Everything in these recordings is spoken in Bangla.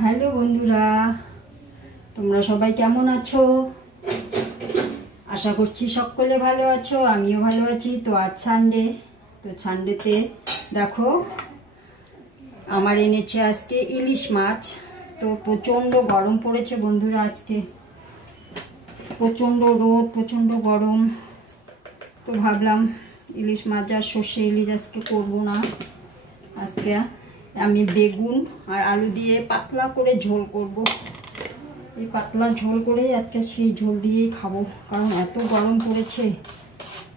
হ্যালো বন্ধুরা, তোমরা সবাই কেমন আছো? আশা করছি সকলে ভালো আছো, আমিও ভালো আছি। তো আজ সানডে, তো সানডেতে দেখো আমার এনেছে আজকে ইলিশ মাছ। তো প্রচণ্ড গরম পড়েছে বন্ধুরা, আজকে প্রচণ্ড রোদ, প্রচণ্ড গরম। তো ভাবলাম ইলিশ মাছ আর সর্ষে ইলিশ আজকে করবো না। আজকে আমি বেগুন আর আলু দিয়ে পাতলা করে ঝোল করব। এই পাতলা ঝোল করে আজকে সেই ঝোল দিয়েই খাবো, কারণ এত গরম পড়েছে,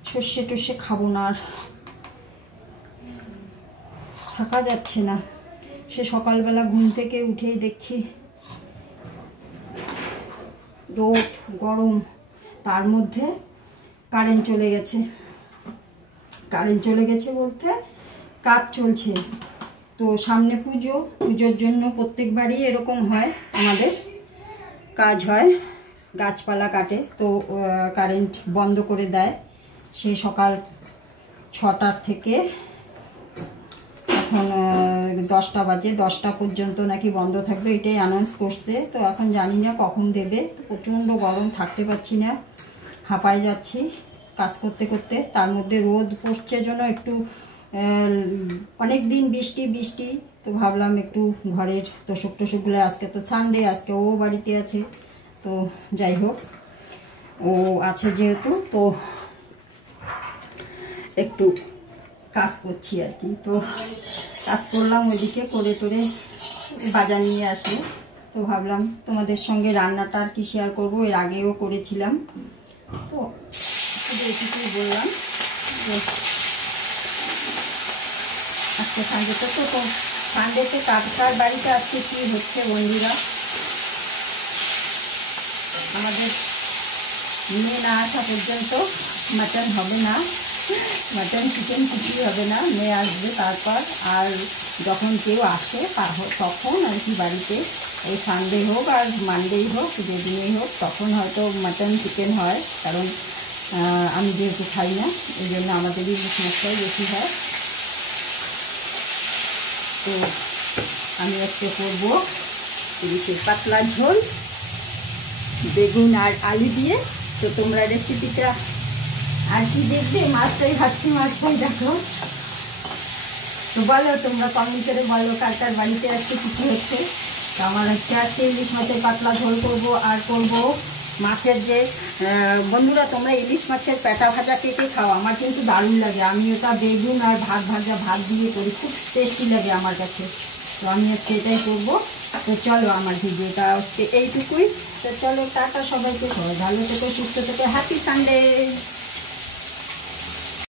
সর্ষে টর্ষে খাবো না, আর থাকা যাচ্ছে না। সে সকালবেলা ঘুম থেকে উঠেই দেখছি রোদ, গরম, তার মধ্যে কারেন্ট চলে গেছে। কারেন্ট চলে গেছে বলতে কাজ চলছে। তো সামনে পুজোর জন্য প্রত্যেকবারই এরকম হয়, আমাদের কাজ হয়, গাছপালা কাটে, তো কারেন্ট বন্ধ করে দেয়। সেই সকাল 6টার থেকে এখন 10টা বাজে, 10টা পর্যন্ত নাকি বন্ধ থাকবে, এটাই অ্যানাউন্স করছে। তো এখন জানি না কখন দেবে। প্রচণ্ড গরম, থাকতে পারছি না, হাঁপায় যাচ্ছি কাজ করতে করতে। তার মধ্যে রোদ পড়ছে জন্য একটু অনেক দিন বৃষ্টি, তো ভাবলাম একটু ঘরের তোষকগুলো, আজকে তো সানডে, আজকে ও বাড়িতে আছে, তো যাই হোক ও আছে যেহেতু, তো একটু কাজ করছি আর কি। তো কাজ করলাম, ওইদিকে করে টোরে বাজার নিয়ে আসলে, তো ভাবলাম তোমাদের সঙ্গে রান্নাটা আর কি শেয়ার করবো। এর আগেও করেছিলাম, তো শুধু এটুকুই বললাম যে আজকে সানডেতে, তো সানডেতে কার বাড়িতে আজকে কী হচ্ছে বন্ধুরা। আমাদের মেয়ে না আসা পর্যন্ত মাটন হবে না, মাটন চিকেন কিছুই হবে না। মেয়ে আসবে তারপর, আর যখন কেউ আসে তখন আর কি বাড়িতে, এই সানডে হোক আর মানডেই হোক, যেদিনেই হোক, তখন হয়তো মাটন চিকেন হয়। কারণ আমি যেহেতু খাই না, এই জন্য আমাদেরই ইলিশ মাছটাই বেশি হয়। তো আমি আজকে করবো ইলিশের পাতলা ঝোল বেগুন আর আলু দিয়ে। তো তোমরা রেসিপিটা আর কি দেখবে, মাছটাই ভাবছি, মাছটাই দেখো। তো বলো, তোমরা কমেন্ট করে বলো কার বাড়িতে আজকে কী হচ্ছে। তো আমার হচ্ছে আজকে ইলিশ মাছের পাতলা ঝোল করবো, আর করবো মাছের যে বন্ধুরা, তোমরা ইলিশ মাছের পেটা ভাজা কেটে খাও, আমার কিন্তু দারুণ লাগে। আমি ওটা বেগুন আর ভাত দিয়ে করি, খুব টেস্টি লাগে আমার কাছে। তো আমি আজকে এটাই করবো। তো চলো, আমার ভিডিওটা আজকে এইটুকুই। তো চলো, টাটা সবাইকে, সবাই ভালো থেকো, সুস্থ থেকো, হ্যাপি সানডে।